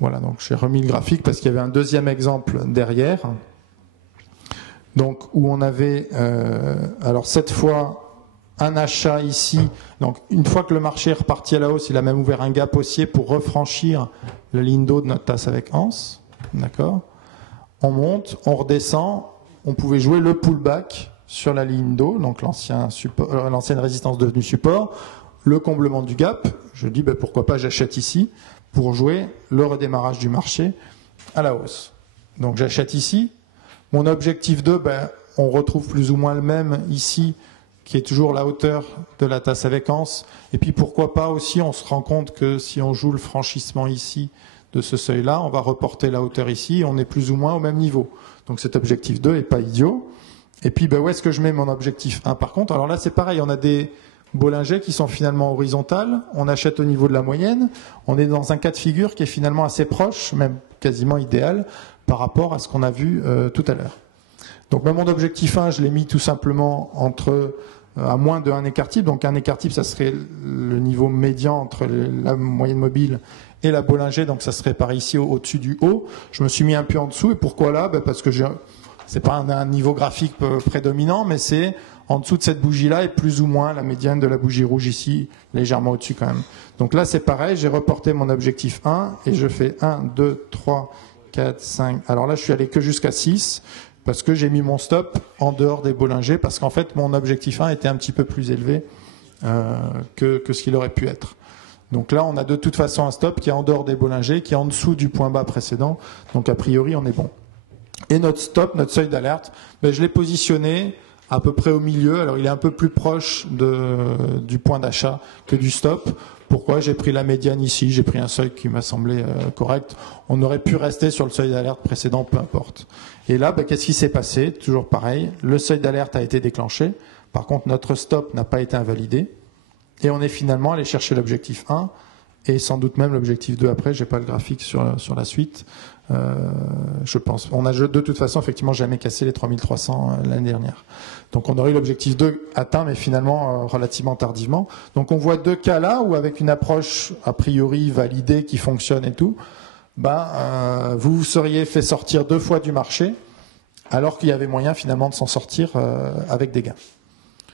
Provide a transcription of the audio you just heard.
Voilà, donc j'ai remis le graphique parce qu'il y avait un deuxième exemple derrière. Donc où on avait, alors cette fois, un achat ici. Donc une fois que le marché est reparti à la hausse, il a même ouvert un gap haussier pour refranchir la ligne d'eau de notre tasse avec anse. D'accord. On monte, on redescend. On pouvait jouer le pullback sur la ligne d'eau, donc l'ancienne résistance devenue support, le comblement du gap. Je dis pourquoi pas j'achète ici pour jouer le redémarrage du marché à la hausse. Donc j'achète ici. Mon objectif 2, on retrouve plus ou moins le même ici, qui est toujours la hauteur de la tasse avec anse. Et puis pourquoi pas aussi, on se rend compte que si on joue le franchissement ici de ce seuil-là, on va reporter la hauteur ici, et on est plus ou moins au même niveau. Donc cet objectif 2 est pas idiot. Et puis où est-ce que je mets mon objectif 1 par contre? Alors là c'est pareil, on a des Bollinger qui sont finalement horizontales, on achète au niveau de la moyenne, on est dans un cas de figure qui est finalement assez proche, même quasiment idéal, par rapport à ce qu'on a vu tout à l'heure. Donc mon objectif 1, je l'ai mis tout simplement à moins de 1 écart type. Donc un écart type, ça serait le niveau médian entre la moyenne mobile et la Bollinger, donc ça serait par ici au-dessus du haut. Je me suis mis un peu en dessous, et pourquoi là? Parce que c'est pas un niveau graphique prédominant, mais c'est en dessous de cette bougie-là et plus ou moins la médiane de la bougie rouge ici, légèrement au-dessus quand même. Donc là c'est pareil, j'ai reporté mon objectif 1 et je fais 1, 2, 3, 4, 5. Alors là je suis allé que jusqu'à 6 parce que j'ai mis mon stop en dehors des Bollinger, parce qu'en fait mon objectif 1 était un petit peu plus élevé que ce qu'il aurait pu être. Donc là on a de toute façon un stop qui est en dehors des Bollinger, qui est en dessous du point bas précédent, donc a priori on est bon. Et notre stop, notre seuil d'alerte, je l'ai positionné à peu près au milieu. Alors il est un peu plus proche du point d'achat que du stop. Pourquoi? J'ai pris la médiane ici, j'ai pris un seuil qui m'a semblé correct. On aurait pu rester sur le seuil d'alerte précédent, peu importe. Et là, qu'est-ce qui s'est passé? Toujours pareil, le seuil d'alerte a été déclenché. Par contre, notre stop n'a pas été invalidé. Et on est finalement allé chercher l'objectif 1 et sans doute même l'objectif 2 après. J'ai pas le graphique sur la suite. Je pense. On a de toute façon effectivement jamais cassé les 3300 l'année dernière. Donc on aurait eu l'objectif 2 atteint, mais finalement relativement tardivement. Donc on voit deux cas là où avec une approche a priori validée qui fonctionne et tout, vous seriez fait sortir 2 fois du marché, alors qu'il y avait moyen finalement de s'en sortir avec des gains.